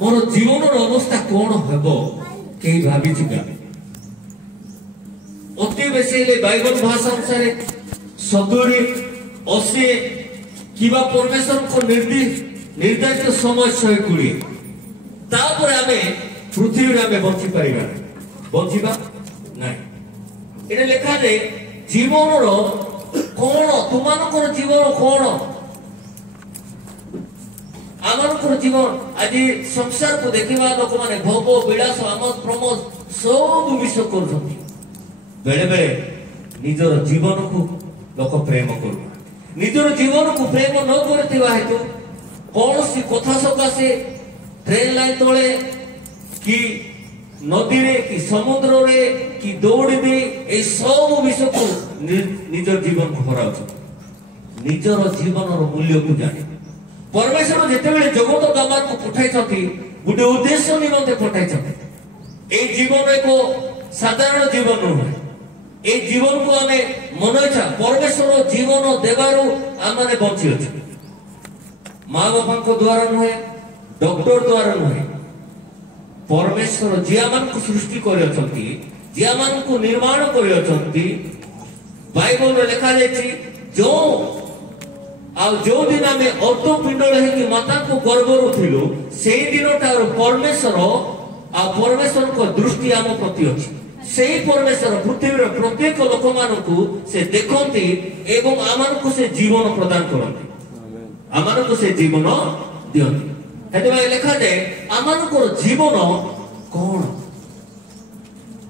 मोर जीवन अवस्था कौन हेब कई भावी अति बेसी बाइबल भाषा अनुसार 70 80 कि परमेश्वर को निर्धारित समय 120 तापर आमे पृथ्वी रे आमे बंची बंचिबा नहीं एटा लेखा जे जीवन रो कौन तुमानकर जीवन कौन आमनकर जीवन आज संसार को देखिबा लोक माने भोग विलास आमोद प्रमोद सब विषय करछथि बेले बेले निजर जीवन को लोक प्रेम करू निजर जीवन को प्रेम न करथिबा हेतु कौन सी कथा सकाशे ट्रेन लाइन तले कि नदी रे कि समुद्र रे कि दौड़ी दे ए सब विषय को निजर जीवन को हराउछ निजर जीवन रो मूल्य को जाने परमेश्वर जेते बेले जगत दामान को पठाई छथि गुटे उद्देश्य निमंते पठाई छथि ए जीवन एको साधारण जीवन नहे ए जीवन को हमें मन इच्छा परमेश्वर जीवन देबारो आमाने बंची अछि माँ बापा को द्वारा नहे डॉक्टर द्वारा नहे परमेश्वर जिया मान को सृष्टि करे छथि जिया मान को निर्माण करे छथि बाइबल रे लिखा जायछि जो दिन आम अर्ध पिंडल है माता को गर्भ थिलु से दिन ठार परमेश्वर परमेश्वर को दृष्टि आम प्रति अछि से परमेश्वर पृथ्वी प्रत्येक लोक मानकु से देखंती एवं आमानकु से जीवन प्रदान करंती आमानकु से जीवन दियंती हेतु लिखा जाए आमानकर जीवन कौन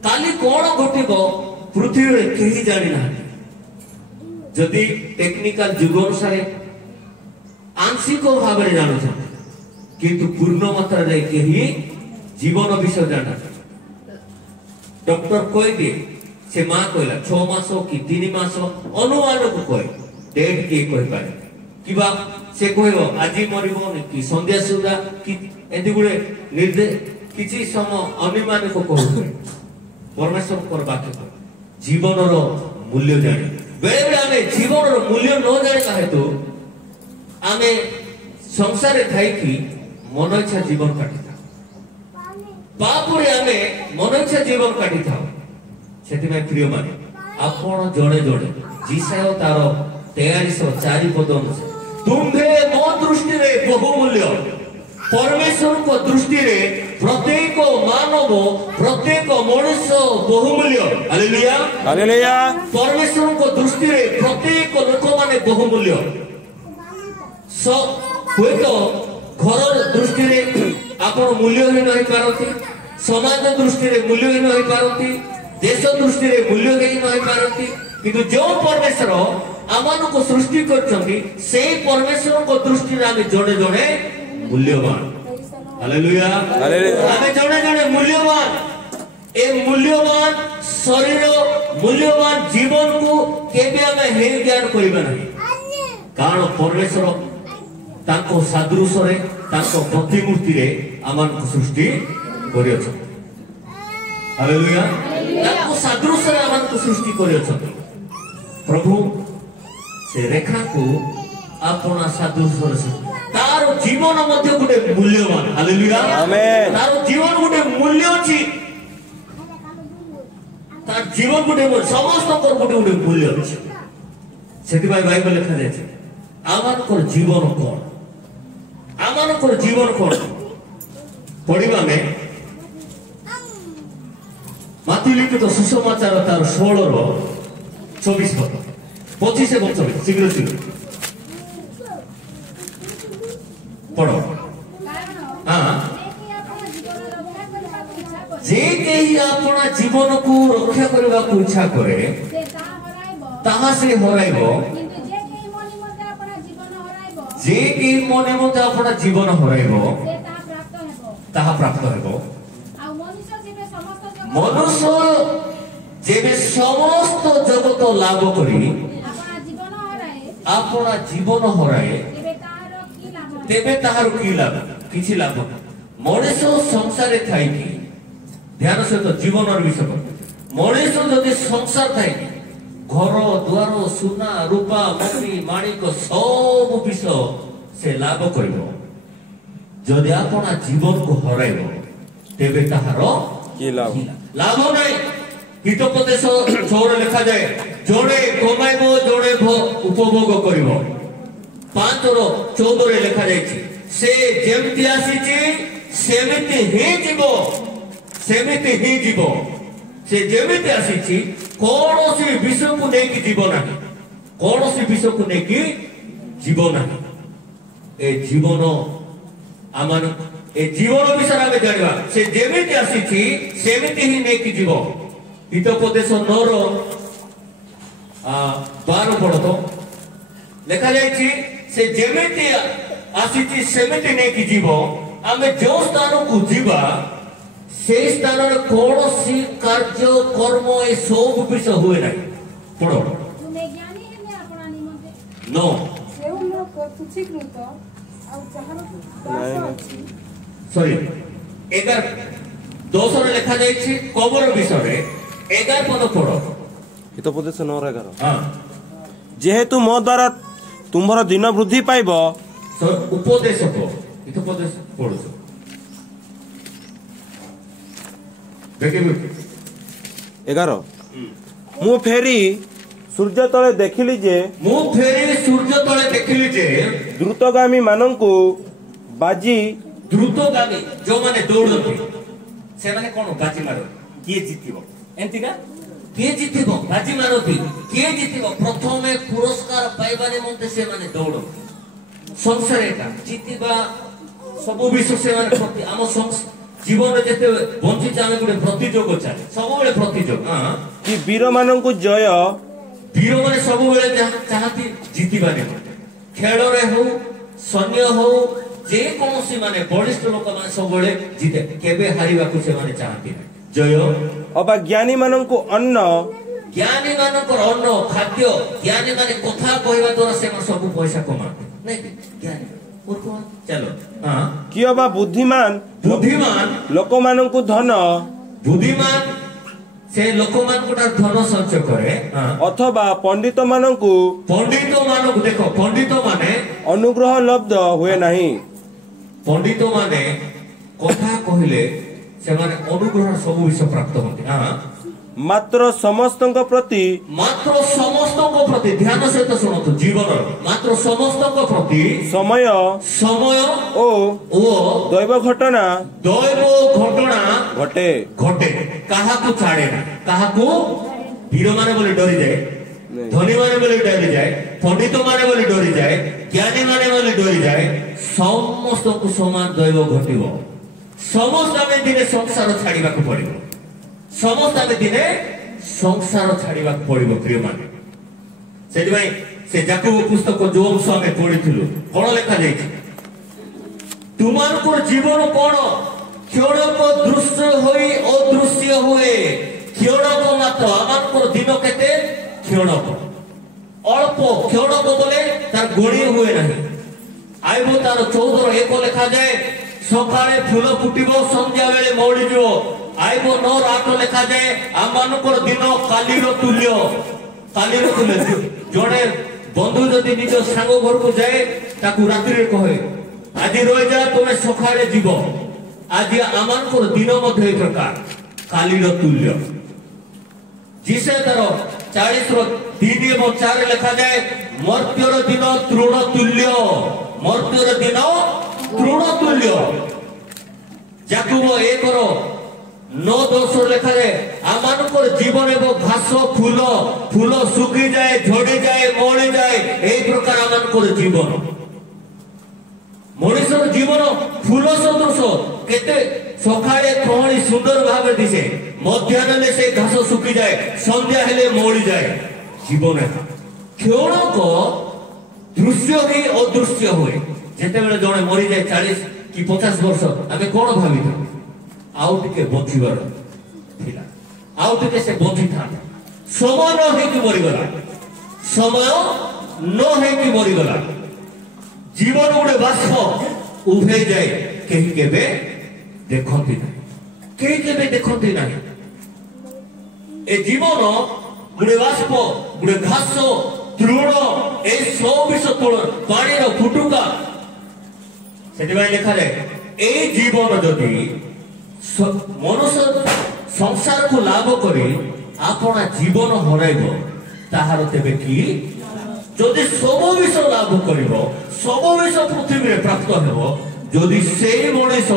काली कौन घटिबो पृथ्वी रे केही जानि ना जदि टेक्निकल जुग अनुसार आंशिक भाव में जान किंतु पूर्ण मात्रा रे केही जीवन विषय जाना डॉक्टर कह दिए से माँ कहला 6 मास कि 3 मास अनुमान को कहे डेट किए कह पारे कि से कहब आज मरब कि संध्या सुधा कि एति गुडे निर्देश किछि समय अनुमान को कहू परमेश्वर कर वाक्य जीवन रो मूल्य जाने बेले बेले आमे जीवन रो मूल्य न जाने हेतु आमे संसार थाई कि मन इच्छा जीवन काटि था बापुरे आमे मन इच्छा जीवन काटि था सेति में प्रिय माने आपण जड़े जड़े जिसायो तार 43 पद अनुसार तुम्भे मो दृष्टि रे बहुमूल्य परमेश्वर को दृष्टि रे प्रत्येक मानव प्रत्येक मनुष्य बहुमूल्य हालेलुया हालेलुया परमेश्वर को दृष्टि रे प्रत्येक लोक माने बहुमूल्य हुए तो घर दृष्टि रे आपण मूल्यहीन होई पारती समाज दृष्टि रे मूल्यहीन होई पारती देश दृष्टि रे मूल्यहीन होई पारती किंतु जो परमेश्वर आमान को सृष्टि करछंती से परमेश्वर को दृष्टि रे आमे जड़े जड़े मूल्यवान हालेलुया हालेलुया आमे जड़े जड़े मूल्यवान ए मूल्यवान शरीर मूल्यवान जीवन को केबे आमे हे ज्ञान करिबा नहीं कारण परमेश्वर ताको सादृश रे ताको प्रतिमूर्ति रे आमान को सृष्टि करियो छ हालेलुया ताको सादृश रे आमान को सृष्टि करियो छ प्रभु से रेखा को अपना सादृश रे तार जीवन मध्य गुटे मूल्यवान हालेलुया आमेन तार जीवन गुटे मूल्य अछि तार जीवन गुटे समस्त को गुटे मूल्य अछि सेति बाइबल लिखा जाय छै आमान को जीवन कोन आमानकर जीवन कोन पढ़िबा में माथि लिखित सुसमाचार तार 16 रो 24 पद 25 से 24 शीघ्र शीघ्र पढ़ो हां जे केही अपना जीवन को रक्षा करबा को इच्छा करे ताहा से हराइबो जे कि मने मते अपना जीवन हराइबो ताहा प्राप्त हेबो मनुष्य जेबे समस्त जगत लाभ करी अपना जीवन हराए तेबे ताहार की लाभ किछि लाभ मनुष्य संसार थाई कि ध्यान सहित जीवन विषय मनुष्य जदि संसार थाई घर द्वार सुना रूपा मणि माणिक सब विषय से लाभ करिबो जदि आपण जीवन को हराइब तेबे ताहार कि लाभ लाभ नहीं। हितोपदेश 6 लिखा जाए जोड़े कमाइब जोड़े उपभोग करिब। 5:14 रे लिखा जाए से जेमति आसीची सेमिति ही जीवो सेमिति ही जीवो। से जेमिति आसीची कोनोसी विषय को नेकी जीव नाही कोनोसी विषय को नेकी जीव नाही। ए जीवन आमान ए जीवन विषय आमे जानिबा से जेमिति आसीची सेमिति ही नेकी जीव। हितोपदेश 9 12 पढ़तो लिखा जाए से जेमिति आसीची सेमिति नेकी जीव। आमे जो स्थान को जीवा से स्थान रे कोनोसी कार्य कर्म ए सब विषय हुए नाही। पढ़ो तुमे ज्ञानी हेमे आपणा निमते नो सेउ लोक तुच्छीकृत आ जहार दास अछि सॉरी 11 2 रे लिखा जाय कबर विषय रे 11 पद पढ़ो। हितोपदेश 9:11 हां जेहेतु मो द्वारा तुम्हारा दिन वृद्धि पाइब उपदेश को हितोपदेश पढ़ो देखिए 11 मु फेरी सूर्य तले देखिली जे मु फेरी सूर्य तले देखिली जे द्रुतगामी मानंकु बाजी द्रुतगामी जो माने दौड़ती से माने कोन बाजी मारो किए जीतिबो एंती का किए जीतिबो बाजी मारोती किए जीतिबो प्रथमे पुरस्कार पाइबा निमंते से माने दौड़ संसार एटा जीतिबा सब विषय से माने प्रति आम जीवन जेते बंची जामे गुडे प्रतिजोग चाले सब बेले प्रतिजोग हां कि वीर मानंकु जय वीर माने सब बेले चाहती जीतिबा ने खेल रे हो सैन्य हो जे कोनोसी माने बलिष्ठ लोक माने सब बेले जीते केबे हारिबा को से माने चाहती जय। अबा ज्ञानी मानंकु अन्न ज्ञानी मानकर अन्न खाद्य ज्ञानी माने कथा कहबा द्वारा से सब पैसा कमाते नहीं ज्ञानी चलो हां कि अबा बुद्धिमान लोक मानंकु धन बुद्धिमान से लोक मान को धन संचय करे अथवा पंडित मानंकु देखो पंडित माने अनुग्रह लब्ध हुए नहीं। पंडित माने कथा कहले से माने अनुग्रह सब विषय प्राप्त होते हां मात्र समस्तଙ୍କ प्रति ध्यान सहित शुणु जीवन मात्र समस्तଙ୍କ प्रति समय ओ दैव घटना घटे काहाकू छाड़े ना काहाकू वीर माने बोले डरी जाए धनी माने बोले डरी जाए पंडित माने बोले डरी जाए ज्ञानी माने बोले डरी जाए समस्त को समान दैव घटिबो। समस्त आमे दिने संसार छाड़ीबा को पड़िबो समस्त आमे दिने संसार छाड़ीबा को पड़िबो प्रिय माने सेति भाई से याकूब पुस्तक जो अंश आमे पढिथिलु कोन लेखा जायछि तुमानकर जीवन कोन क्षणक दृश्य होई अदृश्य हुए क्षणक मात्र आमानकर दिन केते क्षणक अल्प क्षणक बोले तार गणी हुए नहीं आइबो तार 14:1 लेखा जाए सकाळे फूल फुटिबो संध्या बेले मौड़ी जो आइबो 9:8 लेखा जाए आमानकर दिन कालीर तुल्य जणे बंधु जदि निज सांग घर को जाए ताकू रात्रि रे कहे आज रहि जा तुमे सकाळे जीव आज आमानकर दिन मध्ये प्रकार कालीर तुल्य जिसे तार 40:3 और 4 लिखा जाए मर्त्यर दिन तृण तुल्य मर्त्यर दिन तृण तुल्य। याकूब 1:9-10 लिखा जाए आमानकर जीवन एवं घास फूल सुखी जाए झड़ी जाए मौली जाए ए प्रकार आमानकर जीवन मनुष्यर जीवन फूल सदृश केते सकाळे प्रहणी सुंदर भाव दिसे मध्याह्न से घास सुखी जाए संध्या हेले मौली जाए जीवन क्षणक दृश्य ही अदृश्य हुए जेते बेले जणे मरी जाए 40 कि 50 वर्ष आमे कोन भाबी आउ टिके बचिबार थिला आउ टिके से बची था समय न हे कि मरी गला समय न हे कि मरी गला जीवन उडे बाष्प उभे जाए केही केबे देखंती नाही केही केबे देखंती नाही ए जीवन गुडे बाष्प गुडे घास तृण ए सब विष तुल पानी फुटुका से लिखा जाए এই জীবন যদি মনুষ্য সংসারକୁ ଲାଭ କରି ଆପଣ ଜୀବନ ହରାଇବ ତାହାର ତେବେ କି ଯଦି ସବୁ ବିଷୟ ଲାଭ କରିବ ସବୁ ବିଷୟ ପୃଥିବୀରେ ପ୍ରାପ୍ତ ହେବ ଯଦି ସେଇ ମଣିଷ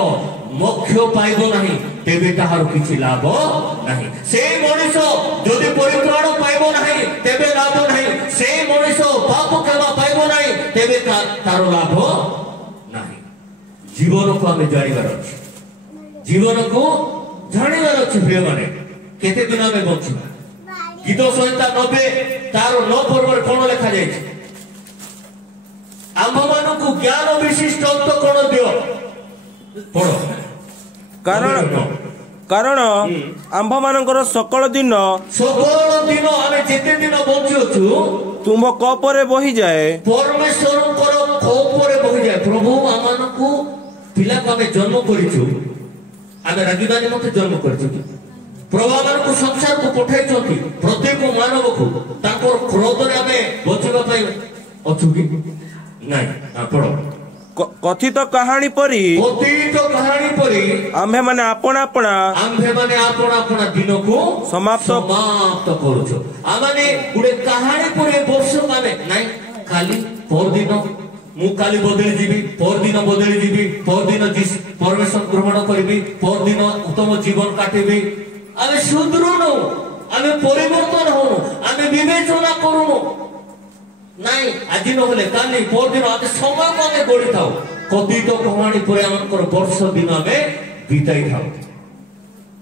ମୋକ୍ଷ ପାଇବ ନାହିଁ ତେବେ ତାହାର କିଛି ଲାଭ ନାହିଁ ସେଇ ମଣିଷ ଯଦି ପରିତ୍ରାଣ ପାଇବ ନାହିଁ ତେବେ ଲାଭ ନାହିଁ ସେଇ ମଣିଷ ପାପ କ୍ଷମା ପାଇବ ନାହିଁ ତେବେ ତାର ଲାଭ ନାହିଁ ଜୀବନକୁ ଆମେ ଜାଣିବାର ଅଛି ଜୀବନକୁ ଜାଣିବାର ଅଛି ପ୍ରିୟମାନେ କେତେ ଦିନ ଆମେ ବଞ୍ଚିବା ଗୀତ ସଂହିତା 90 ତାର 9 ପର୍ବରେ କଣ ଲେଖାଯାଇଛି ଆମ୍ଭମାନଙ୍କୁ ଜ୍ଞାନ ବିଶିଷ୍ଟ ଅନ୍ତଃକରଣ ଦିଅ ପଢ କାରଣ ଆମ୍ଭମାନଙ୍କର ସକଳ ଦିନ ଆମେ ଯେତେ ଦିନ ବଞ୍ଚିଅଛୁ ତୁମ କୋପରେ ବହିଯାଏ ପରମେଶ୍ୱରଙ୍କର କୋପରେ ବହିଯାଏ ପ୍ରଭୁ ଆମମାନଙ୍କୁ ପିଲାକୁ ଆମେ ଜନ୍ମ କରିଛୁ ଆମେ ରାଗିବା ନିମନ୍ତେ ଜନ୍ମ କରିଛୁ ପ୍ରଭୁ ଆମମାନଙ୍କୁ ସଂସାରକୁ ପଠାଇଛନ୍ତି ପ୍ରତ୍ୟେକ ମାନବକୁ ତାଙ୍କର କ୍ରୋଧରେ ଆମେ ବଞ୍ଚିବା ପାଇଁ ଅଛୁ କି ନାଇଁ ଆପଣ କଥିତ କାହାଣୀ ପରି ଆମ୍ଭେମାନେ ଆପଣା ଆପଣା ଦିନକୁ ସମାପ୍ତ କରୁଛୁ ଆମେ ଗୋଟେ କାହାଣୀ ପରି ବର୍ଷ ଆମେ ନାଇଁ କାଲି ପରଦିନ ମୁଁ କାଲି ବଦଳି ଯିବି ପରଦିନ ବଦଳି ଯିବି ପରଦିନ ପରମେଶ୍ୱର ଗ୍ରହଣ କରିବି ପରଦିନ ଉତ୍ତମ ଜୀବନ କାଟିବି ଆମେ ସୁଧରୁନୁ ଆମେ ପରିବର୍ତ୍ତନ ହଉନୁ ଆମେ ବିବେଚନା କରୁନୁ ନାଇଁ ଆଜି ନହେଲେ କାଲି ପରଦିନ ଆମେ ସମୟକୁ ଆମେ ଗଢିଥାଉ କଥିତ କାହାଣୀ ପରେ ଆମଙ୍କର ବର୍ଷ ଦିନ ଆମେ ବିତାଇଥାଉ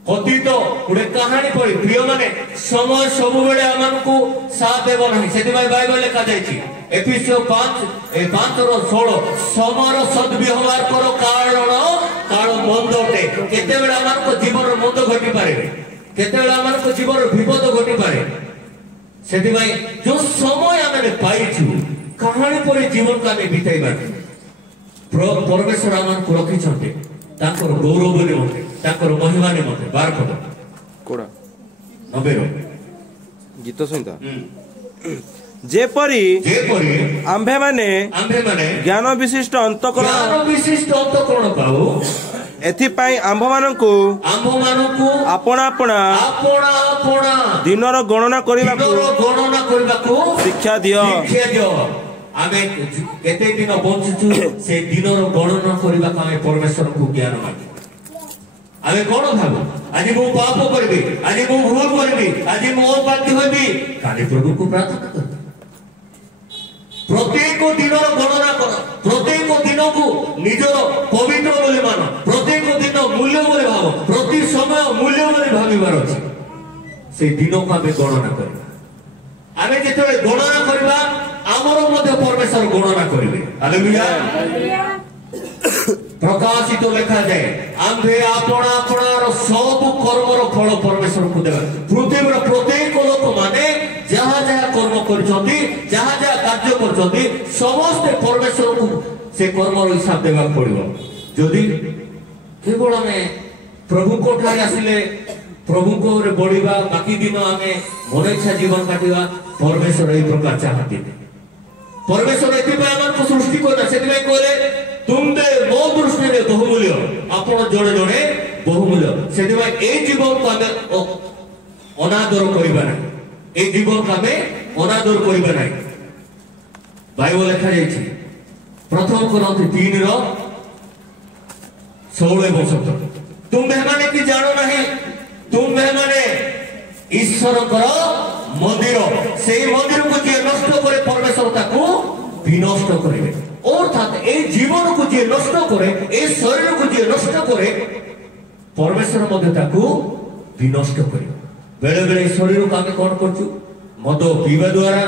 କଥିତ ଗୋଟେ କାହାଣୀ ପରି ପ୍ରିୟମାନେ ସମୟ ସବୁବେଳେ ଆମମାନଙ୍କୁ ସାଥ ଦେବ ନାହିଁ ସେଥିପାଇଁ ବାଇବଲ ଲେଖାଯାଇଛି ଏଫେସୀୟ 5:16 ସମୟର ସଦ୍ବ୍ୟବହାର କର କାଳ ମନ୍ଦ ଅଟେ କେତେବେଳେ ଆମମାନଙ୍କ ଜୀବନର ମନ୍ଦ ଘଟିପାରେ କେତେବେଳେ ଆମମାନଙ୍କ ଜୀବନର ବିପଦ ଘଟିପାରେ ସେଥିପାଇଁ ଯୋଉ ସମୟ ଆମେ ପାଇଛୁ କାହାଣୀ ପରି ଜୀବନକୁ ଆମେ ବିତାଇବା ପରମେଶ୍ୱର ଆମମାନଙ୍କୁ ରଖିଛନ୍ତି ତାଙ୍କର ଗୌରବ ନିମନ୍ତେ ତାଙ୍କର ମହିମା ନିମନ୍ତେ 12 ପଦ 90 ଗୀତ ସଂହିତା ଯେପରି ଆମ୍ଭେମାନେ ଜ୍ଞାନ ବିଶିଷ୍ଟ ଅନ୍ତଃକରଣ ପାଉ ଏଥିପାଇଁ ଆମ୍ଭମାନଙ୍କୁ ଆପଣା ଆପଣା ଦିନର ଗଣନା କରିବାକୁ ଶିକ୍ଷା ଦିଅ ଆମେ କେତେ ଦିନ ବଞ୍ଚୁଛୁ ସେ ଦିନର ଗଣନା କରିବାକୁ ଆମେ ପରମେଶ୍ୱରଙ୍କୁ ଜ୍ଞାନ ମାଗୁ ଆମେ କଣ ଭାବୁ ଆଜି ମୁଁ ପାପ କରିବି ଆଜି ମୁଁ ଭୁଲ କରିବି ଆଜି ମୁଁ ଅପାତି ହେବି କାଲି ପ୍ରଭୁଙ୍କୁ ପ୍ରାର୍ଥନା କର ପ୍ରତ୍ୟେକ ଦିନର ଗଣନା କର ପ୍ରତ୍ୟେକ ଦିନକୁ ନିଜର ପବିତ୍ର ବୋଲି ମାନ ପ୍ରତ୍ୟେକ ଦିନ ମୂଲ୍ୟ ବୋଲି ଭାବ ପ୍ରତି ସମୟ ମୂଲ୍ୟ ବୋଲି ଭାବିବାର ଅଛି ସେ ଦିନକୁ ଆମେ ଗଣନା କରିବା ଆମେ ଯେତେବେଳେ ଗଣନା କରିବା ଆମର ମଧ୍ୟ ପରମେଶ୍ୱର ଗଣନା କରିବେ ହାଲେଲୁୟା ପ୍ରକାଶିତ ଲେଖାଯାଏ ଆମ୍ଭେ ଆପଣାର ସବୁ କର୍ମର ଫଳ ପରମେଶ୍ୱରଙ୍କୁ ଦେବା ପୃଥିବୀର ପ୍ରତ୍ୟେକ ଲୋକମାନେ ଯାହା ଯାହା କର୍ମ କରିଛନ୍ତି ଯାହା ଯାହା କାର୍ଯ୍ୟ କରିଛନ୍ତି ସମସ୍ତେ ପରମେଶ୍ୱରଙ୍କୁ ସେ କର୍ମର ହିସାବ ଦେବାକୁ ପଡିବ ଯଦି କେବଳ ଆମେ ପ୍ରଭୁଙ୍କ ଠାରେ ଆସିଲେ ପ୍ରଭୁଙ୍କରେ ବଢିବା ବାକି ଦିନ ଆମେ ମନ ଇଚ୍ଛା ଜୀବନ କାଟିବା ପରମେଶ୍ୱର ଏହି ପ୍ରକାର ଚାହାନ୍ତି ପରମେଶ୍ୱର ଏଥିପାଇଁ ଆମକୁ ସୃଷ୍ଟି କରିଲା ସେଥିପାଇଁ କହିଲେ ତୁମେ ମୋ ଦୃଷ୍ଟିରେ ବହୁମୂଲ୍ୟ ଆପଣ ଜଣେ ଜଣେ ବହୁମୂଲ୍ୟ ସେଥିପାଇଁ ଏଇ ଜୀବନକୁ ଆମେ ଅନାଦର କରିବା ନାହିଁ এই জীবনকে আমি অনাদর করিবে নাই বাইবেল লেখা যাইছে প্রথম করন্থী 3:16 তুমে মানে কি জানো নাহি তুমে মানে ঈশ্বরଙ୍କର মন্দির সেই মন্দিরକୁ যে নষ্ট করে পরমেশ্বর তাকে বিনষ্ট করিবে অর্থাৎ এই জীবনକୁ যে নষ্ট করে এই শরীরକୁ যে নষ্ট করে পরমেশ্বর মধ্যে তাকে বিনষ্ট করিবে বেড়ে বেড়ে শরীরକୁ ଆମେ କଣ କରୁଛୁ ମଦ ପିଇବା ଦ୍ୱାରା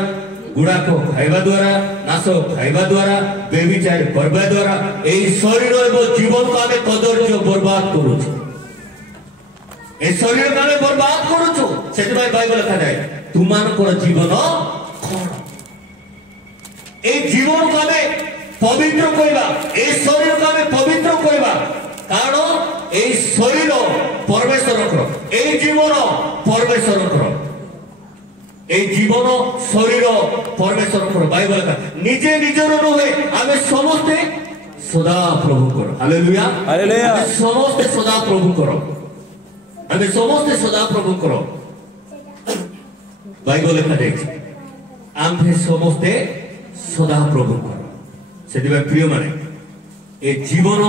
ଗୁଡାକ ଖାଇବା ଦ୍ୱାରା ନାଶ ଖାଇବା ଦ୍ୱାରା ବେବିଚାର କରିବା ଦ୍ୱାରା ଏହି ଶରୀର ଏବଂ ଜୀବନକୁ ଆମେ କଦର୍ଯ୍ୟ ବର୍ବାଦ କରୁଛୁ এই শরীরକୁ ଆମେ ବର୍ବାଦ କରୁଛୁ ସେଥିପାଇଁ ବାଇବେଲ ଲେଖାଯାଏ ତୁମମାନଙ୍କର ଜୀବନ କଣ এই জীবনକୁ ଆମେ ପବିତ୍ର କରିବା এই ଶରୀରକୁ ଆମେ ପବିତ୍ର କରିବା କାରଣ এই শরীর পরমেশ্বরଙ୍କର এই জীবন পরমেশ্বরଙ୍କର এই জীবন শরীর পরমেশ্বরଙ୍କର বাইবেল নিজে নিজର ନୁହେଁ ଆମେ ସମସ୍ତେ ସଦା ପ୍ରଭୁଙ୍କର ହାଲେଲୁୟା ହାଲେଲୁୟା। ଆମେ ସମସ୍ତେ ସଦା ପ୍ରଭୁଙ୍କର ଆମେ ସମସ୍ତେ ସଦା ପ୍ରଭୁଙ୍କର ବାଇବଲ ଲେଖାଯାଇଛି ଆମ୍ଭେ ସମସ୍ତେ ସଦା ପ୍ରଭୁଙ୍କର ସେଥିପାଇଁ ପ୍ରିୟମାନେ ଏ ଜୀବନ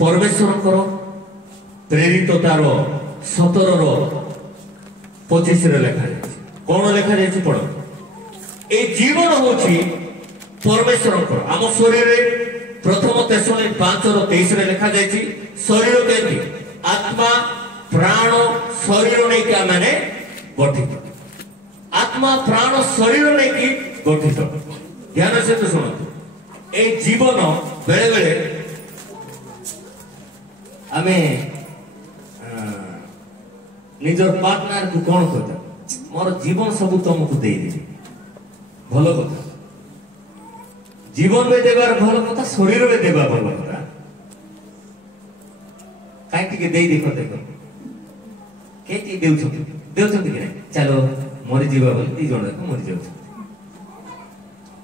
ପରମେଶ୍ୱରଙ୍କର ପ୍ରେରିତ ତାର 17:25 ଲେଖାଯାଇଛି କଣ ଲେଖାଯାଇଛି ପଢ ଏ ଜୀବନ ହଉଛି ପରମେଶ୍ୱରଙ୍କର ଆମ ଶରୀରରେ ପ୍ରଥମ ତେସଲୋନିକେ 5:23 ଲେଖାଯାଇଛି ଶରୀର କେମିତି ଆତ୍ମା ପ୍ରାଣ ଶରୀର ନେଇକି ଆମେ ଗଠିତ ଆତ୍ମା ପ୍ରାଣ ଶରୀର ନେଇକି ଗଠିତ ଧ୍ୟାନ ସହିତ ଶୁଣନ୍ତୁ ଏ ଜୀବନ ବେଳେ ବେଳେ ଆମେ ନିଜର ପାର୍ଟନରକୁ କଣ କଥା ମୋର ଜୀବନ ସବୁ ତମକୁ ଦେଇଦେବି ଭଲ କଥା ଜୀବନରେ ଦେବାର ଭଲ କଥା ଶରୀରରେ ଦେବା ଭଲ କଥା କାହିଁ ଟିକେ ଦେଇ ଦେଖ ଦେଖ କେତେ ଦେଉଛନ୍ତି କି ନାହିଁ ଚାଲ ମରିଯିବା ବୋଲି 2 ଜଣ ଯାକ ମରିଯାଉଛନ୍ତି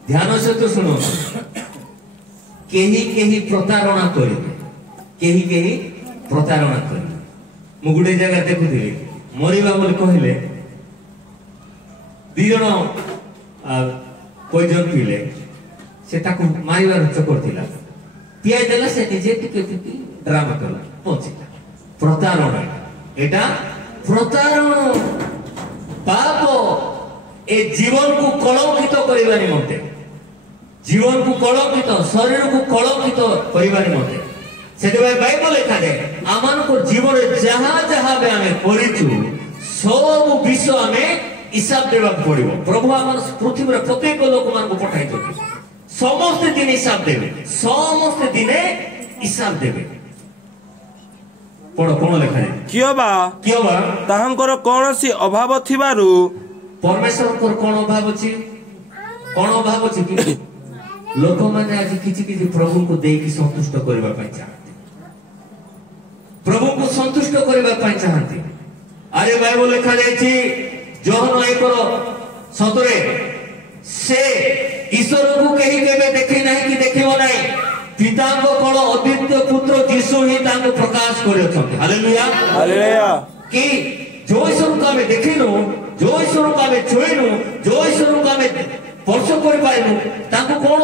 ଧ୍ୟାନ ସହିତ ଶୁଣ କେହି ପ୍ରତାରଣା କରିବେ କେହି ପ୍ରତାରଣା କରିବେ ମୁଁ ଗୋଟେ ଜାଗା ଦେଖୁଥିଲି ମରିବା ବୋଲି କହିଲେ 2 ଜଣ ପଇଜନ ପିଇଲେ ସେ ତାକୁ ମାରିବାର ଚକ୍କର ଥିଲା ପିଆଇ ଦେଲା ସେ ନିଜେ ଟିକେ ଡ୍ରାମା କଲା ବଞ୍ଚିଲା ପ୍ରତାରଣା এটা প্রতারণা পাপ এ জীবনକୁ কলঙ্কিত କରିବା ନିମନ୍ତେ জীবনକୁ কলঙ্কিত শরীরକୁ কলঙ্কিত କରିବା ନିମନ୍ତେ ସେଥିପାଇଁ ବାଇବଲ ଲେଖାଯାଏ ଆମମାନଙ୍କ ଜୀବନରେ ଯାହା ଯାହା ଆମେ କରିଛୁ ସବୁ ବିଷୟ ଆମେ ହିସାବ ଦେବାକୁ ପଡିବ ପ୍ରଭୁ ଆମ ପୃଥିବୀର ପ୍ରତ୍ୟେକ ଲୋକମାନଙ୍କୁ ପଠାଇଛନ୍ତି ସମସ୍ତେ ଦିନେ ହିସାବ ଦେବେ ସମସ୍ତେ ଦିନେ ହିସାବ ଦେବେ ପଢ କଣ ଲେଖାଯାଏ କିଏ ବା ତାହାଙ୍କର କୌଣସି ଅଭାବ ଥିବାରୁ ପରମେଶ୍ୱରଙ୍କର କଣ ଅଭାବ ଅଛି କି ଲୋକମାନେ ଆଜି କିଛି ପ୍ରଭୁଙ୍କୁ ଦେଇକି ସନ୍ତୁଷ୍ଟ କରିବା ପାଇଁ ଚାହାନ୍ତି ପ୍ରଭୁଙ୍କୁ ସନ୍ତୁଷ୍ଟ କରିବା ପାଇଁ ଚାହାନ୍ତି ଆରେ ବାଇବଲ ଲେଖାଯାଇଛି ଯୋହନ 1:17 ସେ ଈଶ୍ୱରଙ୍କୁ କେହି କେବେ ଦେଖି ନାହିଁ କି ଦେଖିବ ନାହିଁ ପିତାଙ୍କ କୋଳ ଅଦ୍ୱିତୀୟ ପୁତ୍ର ଯୀଶୁ ହିଁ ତାଙ୍କୁ ପ୍ରକାଶ କରିଅଛନ୍ତି ହାଲେଲୁୟା ହାଲେଲୁୟା କି ଯୋଉ ଈଶ୍ୱରଙ୍କୁ ଆମେ ଦେଖିନୁ ଯୋଉ ଈଶ୍ୱରଙ୍କୁ ଆମେ ଛୁଇଁନୁ ଯୋଉ ଈଶ୍ୱରଙ୍କୁ ଆମେ ସ୍ପର୍ଶ କରିପାରିନୁ ତାଙ୍କୁ କଣ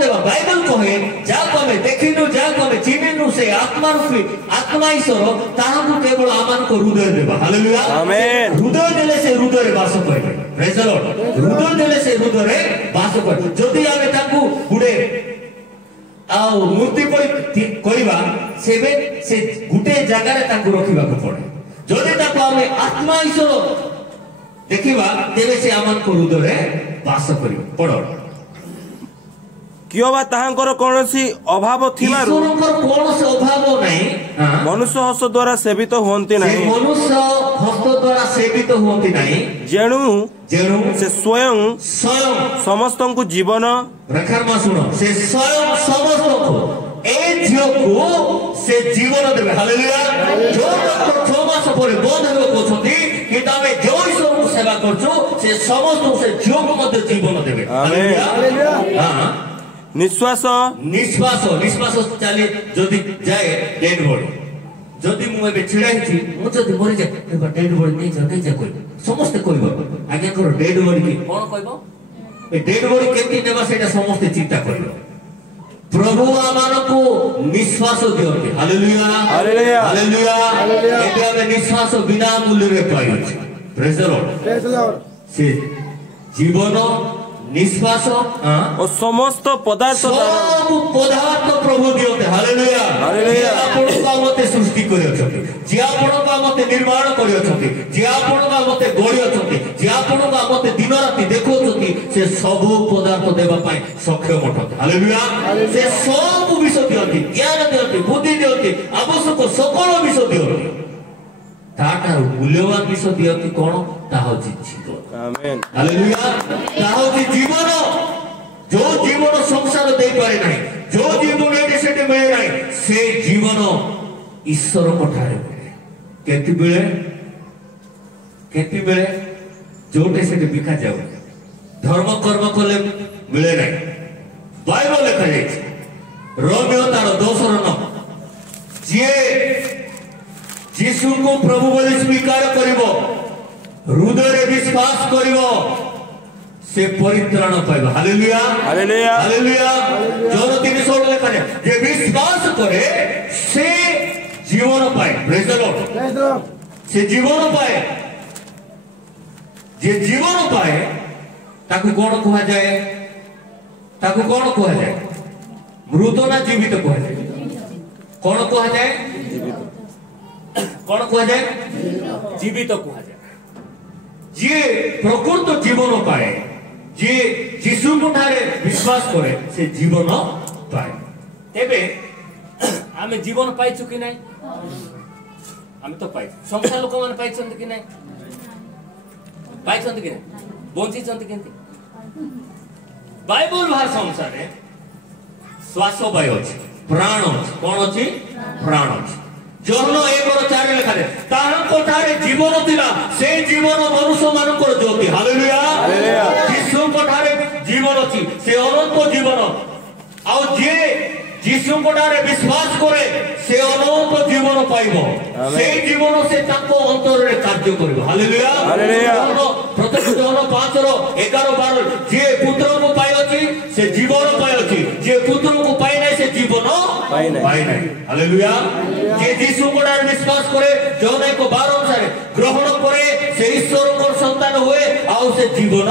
ଦେବା ବାଇବଲ କହେ ଯାହାକୁ ଆମେ ଦେଖିନୁ ଯାହାକୁ ଆମେ ଚିହ୍ନିନୁ ସେ ଆତ୍ମା ଈଶ୍ୱର ତାହାକୁ କେବଳ ଆମମାନଙ୍କ ହୃଦୟ ଦେବା ହାଲେଲୁୟା ଆମେନ୍ ହୃଦୟ ଦେଲେ ସେ ହୃଦୟରେ ବାସ କରିବେ ପ୍ରେଜ୍ ଦ ଲର୍ଡ ହୃଦୟ ଦେଲେ ସେ ହୃଦୟରେ ବାସ କରିବେ ଯଦି ଆମେ ତାଙ୍କୁ ଗୁଡେ ଆଉ ମୂର୍ତ୍ତି କରିବା ସେବେ ସେ ଗୋଟେ ଜାଗାରେ ତାଙ୍କୁ ରଖିବାକୁ ପଡେ ଯଦି ତାକୁ ଆମେ ଆତ୍ମା ଈଶ୍ୱର ଦେଖିବା ତେବେ ସେ ଆମମାନଙ୍କ ହୃଦୟରେ ବାସ କରିବେ ପଢ କିଏ ବା ତାହାଙ୍କର କୌଣସି ଅଭାବ ଥିବାରୁ କୌଣସି ଅଭାବ ନାହିଁ ମନୁଷ୍ୟ ହସ୍ତ ଦ୍ୱାରା ସେବିତ ହୁଅନ୍ତି ନାହିଁ ଯେଣୁ ସେ ସ୍ୱୟଂ ସମସ୍ତଙ୍କୁ ଜୀବନ ଶୁଣ ସେ ସ୍ୱୟଂ ସମସ୍ତଙ୍କୁ ଏ ଝିଅକୁ ସେ ଜୀବନ ଦେବେ ହାଲେଲୁୟା ଯୋଉ 6 ମାସ ପରେ ବନ୍ଦ ହେବେ କହୁଛନ୍ତି କିନ୍ତୁ ଆମେ ଯୋଉ ଈଶ୍ୱରଙ୍କୁ ସେବା କରୁଛୁ ସେ ସମସ୍ତଙ୍କୁ ସେ ଝିଅକୁ ମଧ୍ୟ ଜୀବନ ଦେବେ ହାଲେଲୁୟା ନିଶ୍ୱାସ ଚାଲି ଯଦି ଯାଏ ଡେଡ୍ ବଡି ଯଦି ମୁଁ ଏବେ ଛିଡା ହେଇଛି ମୁଁ ଯଦି ମରିଯାଏ ଡେଡ୍ ବଡି ନେଇଯା କହିବ ସମସ୍ତେ କହିବ ଆଜ୍ଞାଙ୍କର ଡେଡ୍ ବଡି କି କଣ କହିବ ଏ ଡେଡ୍ ବଡି କେମିତି ନେବା ସେଇଟା ସମସ୍ତେ ଚିନ୍ତା କରିବ ପ୍ରଭୁ ଆମମାନଙ୍କୁ ନିଶ୍ୱାସ ଦିଅନ୍ତି ହାଲେଲୁୟା ହାଲେଲୁୟା ଏବେ ଆମେ ନିଶ୍ୱାସ ବିନା ମୂଲ୍ୟରେ ପାଇଅଛୁ ପ୍ରେଜ୍ ଦ ଲର୍ଡ ସେ ଜୀବନ ନିଶ୍ୱାସ ଓ ସମସ୍ତ ପଦାର୍ଥ ପ୍ରଭୁ ଦିଅନ୍ତି ହାଲେଲୁୟା ଆପଣଙ୍କୁ ମତେ ସୃଷ୍ଟି କରିଅଛନ୍ତି ଯିଏ ଆପଣଙ୍କୁ ମତେ ନିର୍ମାଣ କରିଅଛନ୍ତି ଯିଏ ଆପଣଙ୍କୁ ମତେ ଗଢିଅଛନ୍ତି ଯିଏ ଆପଣଙ୍କୁ ମତେ ଦିନ ରାତି ଦେଖାଉଛନ୍ତି ସେ ସବୁ ପଦାର୍ଥ ଦେବା ପାଇଁ ସକ୍ଷମ ଅଟନ୍ତି ହାଲେଲୁୟା ସେ ସବୁ ବିଷୟ ଦିଅନ୍ତି ଜ୍ଞାନ ଦିଅନ୍ତି ବୁଦ୍ଧି ଦିଅନ୍ତି ଆବଶ୍ୟକ ସକଳ ବିଷୟ ଦିଅନ୍ତି ତାଠାରୁ ମୂଲ୍ୟବାନ ବିଷୟ ଦିଅନ୍ତି କଣ ତାହା ହଉଛି ଜୀବନ ଆମେନ୍ ହାଲେଲୁୟା ତାହା ହଉଛି ଜୀବନ ଯୋଉ ଜୀବନ ସଂସାର ଦେଇପାରେ ନାହିଁ ଯୋଉ ଜୀବନ ଏଠି ସେଠି ମିଳେ ନାହିଁ ସେ ଜୀବନ ଈଶ୍ୱରଙ୍କ ଠାରେ ମିଳେ କେତେବେଳେ ଯୋଉଠି ସେଠି ବିକା ଯାଉ ଧର୍ମ କର୍ମ କଲେ ମିଳେ ନାହିଁ बाइबल लिखा जाए रोमियो तार 10 जे यीशु को प्रभु बोली स्वीकार करिवो हृदय रे विश्वास करिवो से परित्राण पाइबो। Hallelujah hallelujah hallelujah. जोन 3:16 लिखा है जे विश्वास करे से जीवन पाए। Praise the Lord. से जीवन पाए जे जीवन पाए ताकू कोन कहा जाए ताकू कोन कहा जाए मृत ना जीवित कहा जाए कोन कहा जाए कोन कहा जाए जीवित कहा जाए। जे प्रकृत जीवन पाए जे यीशु ठारे विश्वास करे से जीवन पाए। तेबे आमे जीवन पाइछु कि नहीं आमे तो पाइ संसार लोक मान पाइछन कि नहीं पाइछन कि नहीं बंची छन केंति बाइबल भाषा अनुसार श्वास वायु अछि प्राण अछि कोन अछि प्राण अछि। जहन 1:4 लिखा है ताहां कोठारे जीवन थिला से जीवन मनुष्य मानकर ज्योति। हालेलुया यीशु कोठारे जीवन अछि से अनंत जीवन आ जे यीशु कोठारे विश्वास करे से अनंत जीवन पाइबो से जीवन से ताको अंतर रे कार्य करिवो। Hallelujah hallelujah. प्रत्येक जन 5:11-12 जे पुत्र को पाइ अछि से जीवन पाइ अछि जे पुत्र को पाइ नै से जीवन पाइ नै। हालेलुया। जे यीशु कोठारे विश्वास करे जन 1:12 अनुसार ग्रहण करे से ईश्वर को संतान होए आ से जीवन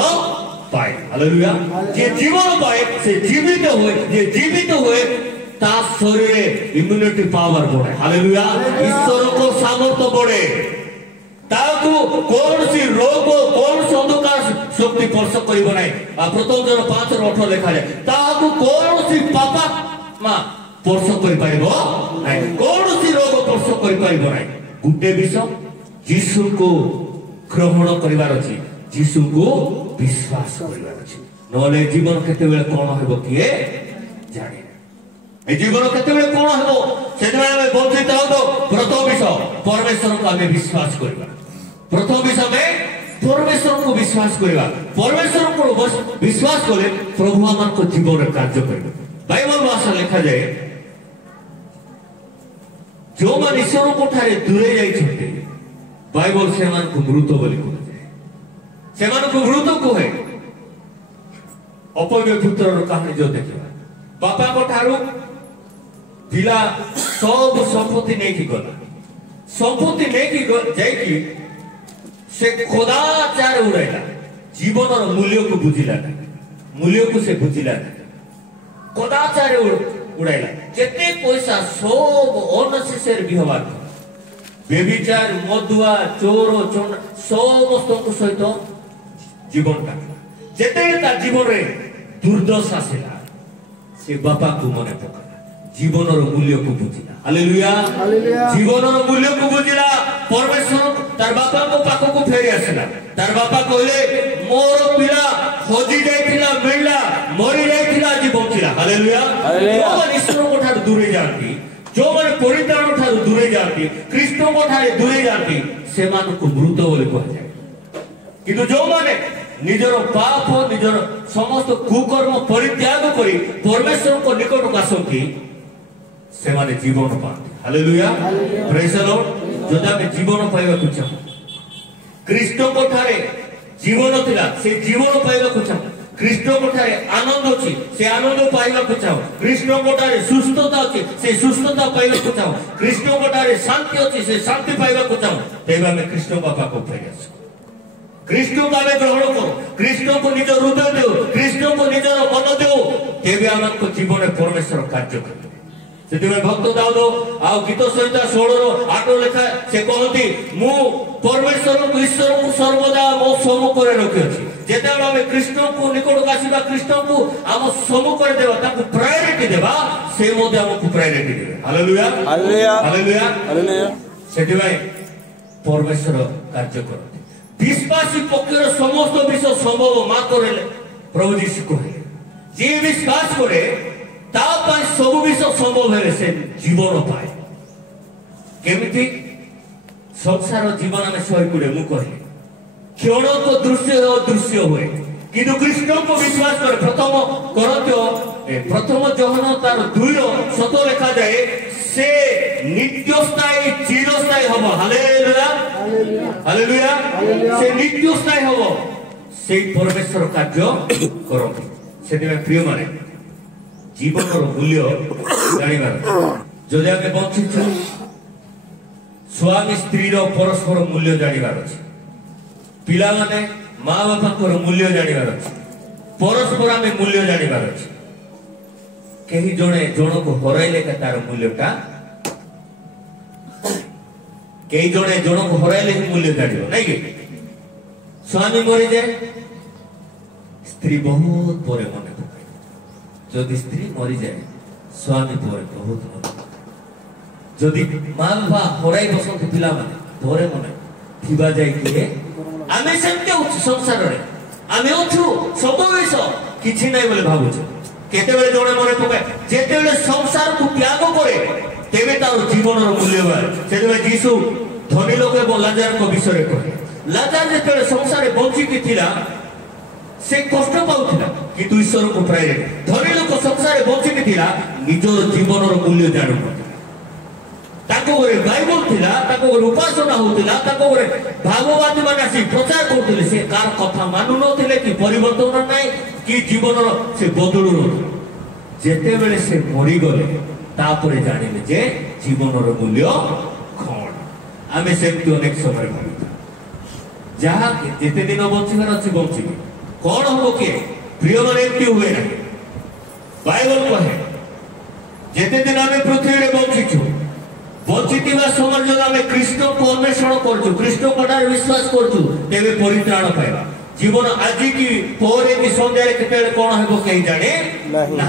पाए। हालेलुया। जे जीवन पाए से जीवित होए जे जीवित होए ता शरीर इम्यूनिटी पावर बढ़े। हालेलुया। ईश्वर को सामर्थ्य बढ़े ताकू कौन सी रोग कौन सी अंधकार शक्ति स्पर्श करिबो नै। प्रथम जन 5:8 लिखा है ताकू कौन सी पापा मा स्पर्श करि पारिबो नै कौन सी रोग स्पर्श करि पारिबो नै। गुटे विषय यीशु को ग्रहण करिवार अछि यीशु को विश्वास करिवार अछि नले जीवन केते बेले कोन हेबो किए जाने ए जीवन केते बेले कोन हेबो सेदिन हमें वंचित हो। प्रथम विषय परमेश्वर को हमें विश्वास करिबा। प्रथम विषय में परमेश्वर को विश्वास करिबा। परमेश्वर को विश्वास कले प्रभु हमन को जीवन रे कार्य करिबा। बाइबल भाषा लिखा जाए जो मान ईश्वर को ठारे दूरे जाई छथि बाइबल से मान को मृत बोली कह जाए से मान को मृत कहे। अपव्य पुत्र कहानी जो देखिबा बापा को ठारू पिला सब संपत्ति नहीं की गला संपत्ति नहीं की जाई की से खोदाचार उड़ाइला जीवन और मूल्य को बुझिला मूल्य को से बुझिला खोदाचार उड़ाइला केते पैसा सब अननेसेसरी व्यवहार बेबिचार मदुआ चोर चोर समस्त को सहित जीवन काटला जेते ता जीवन रे दुर्दशा आसिला से बापा को मने पकड़ा जीवन और मूल्य को बुझिला। हालेलुया जीवन और मूल्य को बुझिला परमेश्वर तार बापा को पाखो को फेरी आसिला तार बापा कहले मोर पिला खोजी जाइथिला मिलला मरि जाइथिला जीवन थिला। हालेलुया जो ईश्वर को ठार दूरे जाती जो माने परित्राण ठार दूरे जाती कृष्ण को ठार दूरे जाती से मान को मृत बोली कह जाए। किंतु जो माने निजर पाप निजर समस्त कुकर्म परित्याग करी परमेश्वर को निकट को आसंती से माने जीवन पाते। Hallelujah praise the Lord. जदा में जीवन पाइबा को चाहू कृष्ण को ठारे जीवन थिला से जीवन पाइबा को चाहू कृष्ण को ठारे आनंद अछि से आनंद पाइबा को चाहू कृष्ण को ठारे सुस्थता अछि से सुस्थता पाइबा को चाहू कृष्ण को ठारे शांति अछि से शांति पाइबा को चाहू तेबा में कृष्ण बापा को फेरी आसु कृष्ण को आमे ग्रहण करो कृष्ण को निज हृदय देओ कृष्ण को निजर मन देओ तेबे हमको जीवन में परमेश्वर कार्य करे। सेति में भक्त दाऊद आ गीत संहिता 16:8 लिखा से कहती मु परमेश्वर को ईश्वर को सर्वदा मो सम्मुख रे रखि अछि जेते हम कृष्ण को निकट आसीबा कृष्ण को हम सम्मुख रे देबा ताको प्रायोरिटी देबा से मध्ये हमको प्रायोरिटी देबे। Hallelujah hallelujah hallelujah hallelujah. सेति में परमेश्वर कार्य करते विश्वासी पक्षर समस्त विषय संभव मा करे प्रभु यीशु कहे जे विश्वास करे ता पाए सब विषय संभव है से जीवन पाए केमिति संसार जीवन में सही कुड़े मु कहे क्षण को दृश्य हो दृश्य हुए किंतु कृष्ण को विश्वास करे प्रथम करंत्य प्रथम जोहन तार 2:7 लिखा जाए से नित्यस्थायी चिरस्थायी हबो हालेलुया हालेलुया से नित्यस्थायी हबो से परमेश्वर कार्य करते से प्रिय माने जीवन मूल्य जानिबार जदि आमे बंचिछु स्वामी स्त्री परस्पर मूल्य जानिबार अछि पिला माने माँ बापा मूल्य जानिबार अछि परस्पर आमे मूल्य जानिबार अछि कहीं जड़े जन को हराइले का तार मूल्यटा कहीं जड़े जन को हराइले मूल्य जानिबो नहीं कि स्वामी मरी जाए स्त्री बहुत परे मन पकाए जदि स्त्री मरी जाए स्वामी परे बहुत मन जदि माँ बापा हराई बसंत पिला माने परे मन थिबा जाए कि आमे सेमते संसार रे आमे अछु सब विष किछि नै बोले भाबुछु केतेबेले जणे मने पकाए जेतेबेले संसार को त्याग करे तेबे तार जीवन मूल्य बाय सेतेबेले यीशु धनी लोक एवं लाजार को विषय कहे लाजार जेतेबेले संसार बंची कि थिला से कष्ट पाउथिला किंतु ईश्वर को प्राय धनी लोक संसार बंची कि थिला निजर जीवन मूल्य जानु ताको गोरे बाइबल थिला ताको गोरे उपासना होतिला ताको गोरे भागवत माने आसी प्रचार करथिले से कार कथा मानु नथिले कि परिवर्तन नै कि जीवन से बदलु न जेते बेले से मरि गले तापरे जानिले जे जीवन मूल्य कोन आमे सेमति अनेक समय भाबिता जहा जेते दिन बंचिबार अछि बंचिबे कोन होबो के प्रिय माने एमति हुए ना बाइबल कहे जेते दिन आमे पृथ्वी रे बंचिछु बंचितिबा समय जब आमे कृष्ण को अन्वेषण करछु कृष्ण कडार विश्वास करछु तेबे परित्राण पाइबा जीवन आज की पोरे की संध्यारे केतेले कोन हेबो केही जाने ना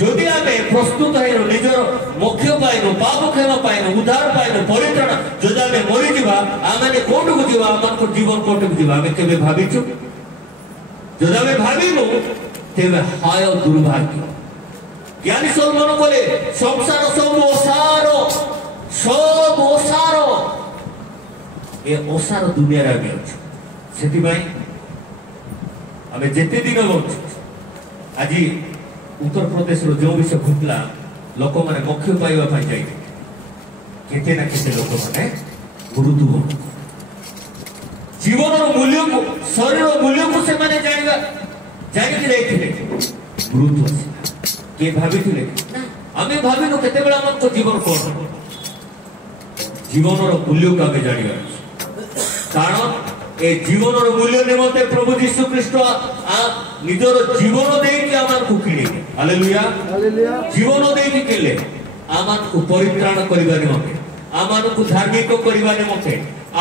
जदि आमे प्रस्तुत हैनो निजर मोक्ष पाइनो पाप क्षमा पाइनो उद्धार पाइनो परित्राण जदि आमे मरि जिबा आमे कोटु को जिबा आमन को जीवन कोटु को जिबा आमे केबे भाबिछु जदि आमे भाबिनु तेबे हाय दुर्भाग्य ज्ञानी सलमान बोले संसार सब ओसार ए ओसार दुनिया रे आमे अछि सेति भाई आमे जेते दिन बंचु आज उत्तर प्रदेश रो जो विषय घटला लोक माने मोक्ष पाइबा पाई जाई केते ना केते लोक माने गुरुत्व जीवन रो मूल्य को शरीर मूल्य को से माने जानि कि रहिथिले गुरुत्व के भाबिथिले आमे भाबिनो केते बेला मन को जीवन कोन जीवन रो मूल्य को आमे जानिबा कारण ए जीवन मूल्य निमते प्रभु यीशु ख्रीष्ट निजर जीवन देके आमान को किने हालेलुया जीवन देके केले आमान को परित्राण करिबा निमते आमान को धार्मिक करिबा निमते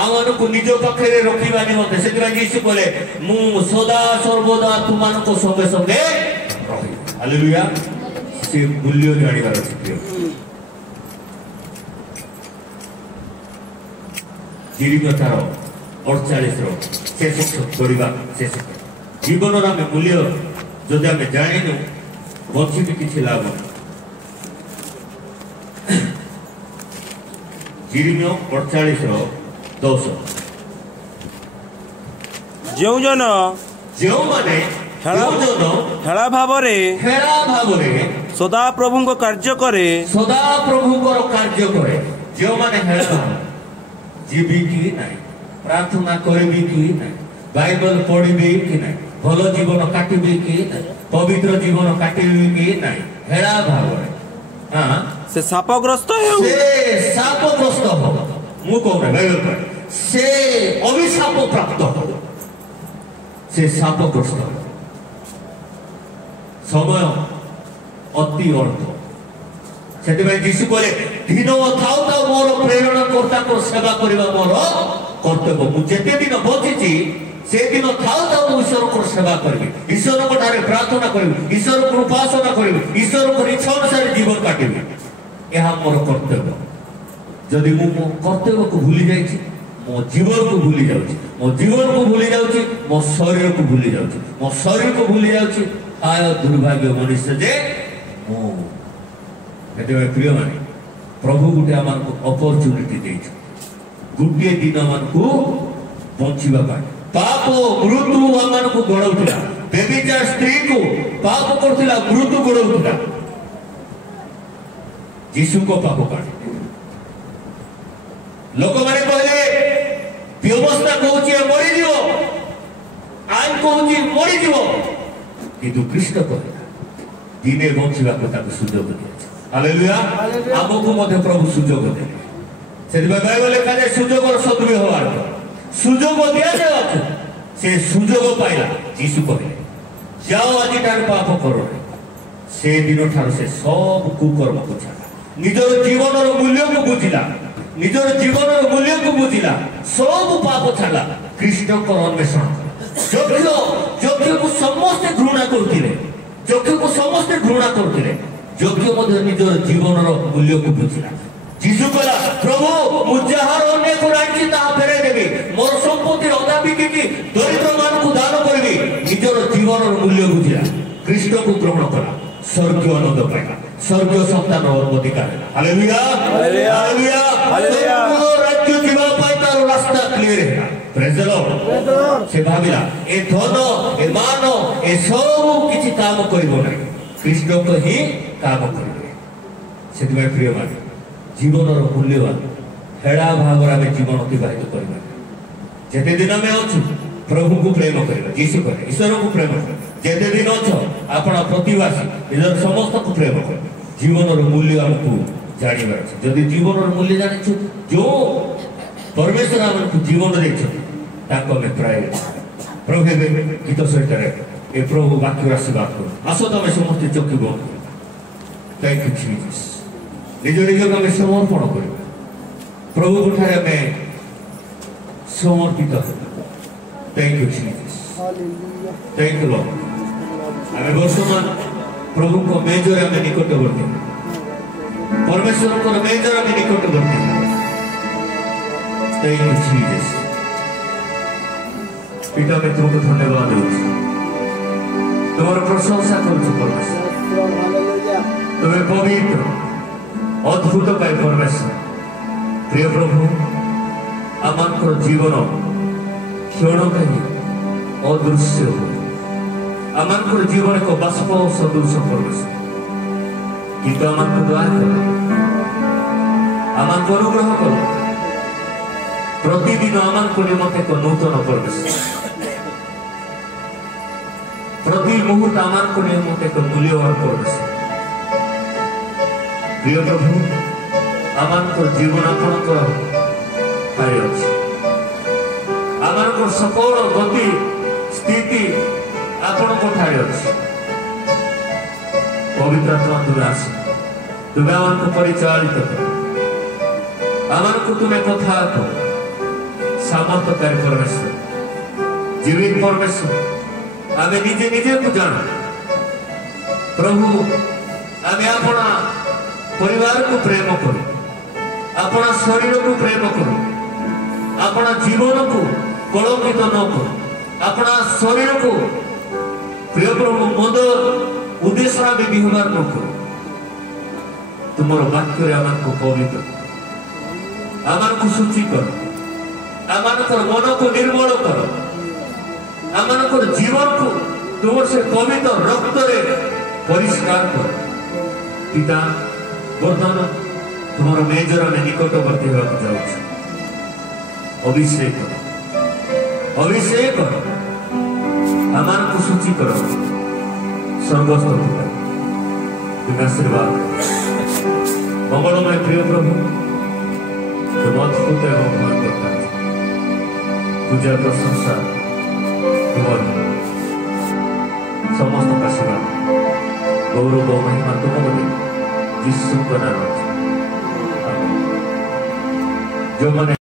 आमान को निज पाखरे रखिबा निमते सेतरा यीशु बोले मु सदा सर्वदा तुमान को संगे संगे हालेलुया से मूल्य जानिबार अछि जीवितार 48 शेष करवा शेष जीवन मूल्य जदि आम जाणु बची भी किसी लाभ जीरिमिय 48:10 जो जन जो माने हेला भावरे सदा प्रभु को कार्य करे जो माने हेला जीवी की नहीं प्रार्थना करबी कि नहीं बाइबल पढ़बी कि नहीं भलो जीवन काटिबी कि नहीं पवित्र जीवन काटिबी कि नहीं हेला भाव हां से शापग्रस्त हो मु कहबे बाइबल पढ़ से अभिशाप प्राप्त हो से शापग्रस्त हो समय अति अर्थ सेते भाई यीशु बोले दिनो थाउ थाउ मोर प्रेरणा करता को सेवा करबा मोर कर्तव्य मु जेते दिन बचिछि से दिन थाउ थाउ ईश्वर को सेवा करबी ईश्वर को ठारे प्रार्थना करबी ईश्वर को उपासना करबी ईश्वर को इच्छा अनुसार जीवन काटिबी एहा मोर कर्तव्य जदि मु मो कर्तव्य को भूली जाइछि मो जीवन को भूली जाउछि मो जीवन को भूली जाउछि मो शरीर को भूली जाउछि मो शरीर को भूली जाउछि आय दुर्भाग्य मनुष्य जे मो एते प्रिय माने प्रभु गुटे आमान को अपॉर्चुनिटी देछ गुटे दिन आमान को बंचिबा पाए पाप मृत्यु आमान को गड़ौथिला बेबिचार स्त्री को पाप करथिला मृत्यु गोड़ौथिला यीशु को पाप काटे लोक माने कहले व्यवस्था कहूची मरी जीव आईन कहूची मरी जीव किंतु कृष्ण कहला दिने बंचिबा को ताको सुजोग दिया हालेलुया आमको मध्य प्रभु सुजोग दे से बाइबल लिखा जाए सुजोग और सद्व्यवहार सुजोग दिया जाए से सुजोग पाइला यीशु कहले जाओ आज ठार पाप करो से दिन ठार से सब कुकर्म को छाड़ा निजर जीवन मूल्य को बुझिला निजर जीवन मूल्य को बुझिला सब पाप छाड़ा कृष्ण को अन्वेषण यज्ञ यज्ञ को समस्त घृणा करथिले यज्ञ को समस्त घृणा करथिले यज्ञ मध्य निजर जीवन मूल्य को बुझिला यीशु कहला प्रभु मु जहार अन्य को रांची ता फेरे देबी मोर संपत्ति अधा बिकी दरिद्र मान को दान करबी निजर जीवन मूल्य बुझिला कृष्ण को ग्रहण कला स्वर्ग आनंद पाइला स्वर्ग संतान अधिकार हालेलुया हालेलुया हालेलुया राज्य जीवा पाई तार रास्ता क्लियर है प्रेज द लॉर्ड से भाबिला ए धन ए मान ए सब किछि काम करबो नै कृष्ण को ही काम करबे सेति प्रिय भाई जीवन मूल्यवान हेड़ा भाव जीवन अतिबाहित करवा जेते दिन में अच्छु प्रभु को प्रेम करवा यीशु कहे ईश्वर को प्रेम कर जेते दिन अच्छ आपण प्रतिवासी निजर समस्त को प्रेम कर जीवन मूल्य हमको जानिबार अछि जदि जीवन मूल्य जानिछु जो परमेश्वर हमको जीवन देछ ताको में प्राय प्रभु गीत सहित ए प्रभु वाक्य आशीर्वाद करो आसो तमे समस्त चौकी बंद थैंक यू जीसस निज निज आम समर्पण कर प्रभु ठारे आम समर्पित thank you Jesus thank you Lord आम वर्तमान प्रभु को मेजर आम निकटवर्ती परमेश्वर को मेजर आम निकटवर्ती थैंक यू जीसस पिता में तुमको धन्यवाद देउछि तुम्हार प्रशंसा करूछु परमेश्वर तुम्हें पवित्र अद्भुत पाई परमेश्वर प्रिय प्रभु आमर जीवन क्षण कहीं अदृश्य हो आमर जीवन एक बाष्प सदृश परमेश्वर किंतु आमको दया कर आमको अनुग्रह कर प्रतिदिन आमको निमंत्रण एक नूतन परमेश्वर प्रति मुहूर्त आमको निमंत्रण एक मूल्यवान परमेश्वर प्रिय प्रभु आमको जीवन आपणकार अच्छे आमको सकल गति स्थिति आपण अच्छे पवित्र आत्मा तुम्हें आस तुम्हें आमको परिचालित कर आमको तुम्हें कथा कह सामर्थ्यकारी परमेश्वर जीवित परमेश्वर आमे निजे निजे को जान प्रभु आमे अपना परिवार को प्रेम करो अपना शरीर को प्रेम करो अपना जीवन को कलंकित न करो अपना शरीर को प्रिय प्रभु मद उद्देश्य में व्यवहार न करो तुम्हारा वाक्य आमको पवित्र आमको शुचि करो आमको मन को निर्मल करो आमको जीवन को तुम से पवित्र रक्त परिष्कार करो पिता वर्तमान तुम्हारा मेजर में निकटवर्ती होगा जाऊँ अभिषेक करो आमको सूची करो स्वर्गस्थ पिता तुम्हें आशीर्वाद मंगलमय प्रिय प्रभु तुम अद्भुत एवं भयंकर पूजा प्रशंसा तुम्हारी समस्त आशीर्वाद गौरव महिमा तुम यीशु का नाम जो मैंने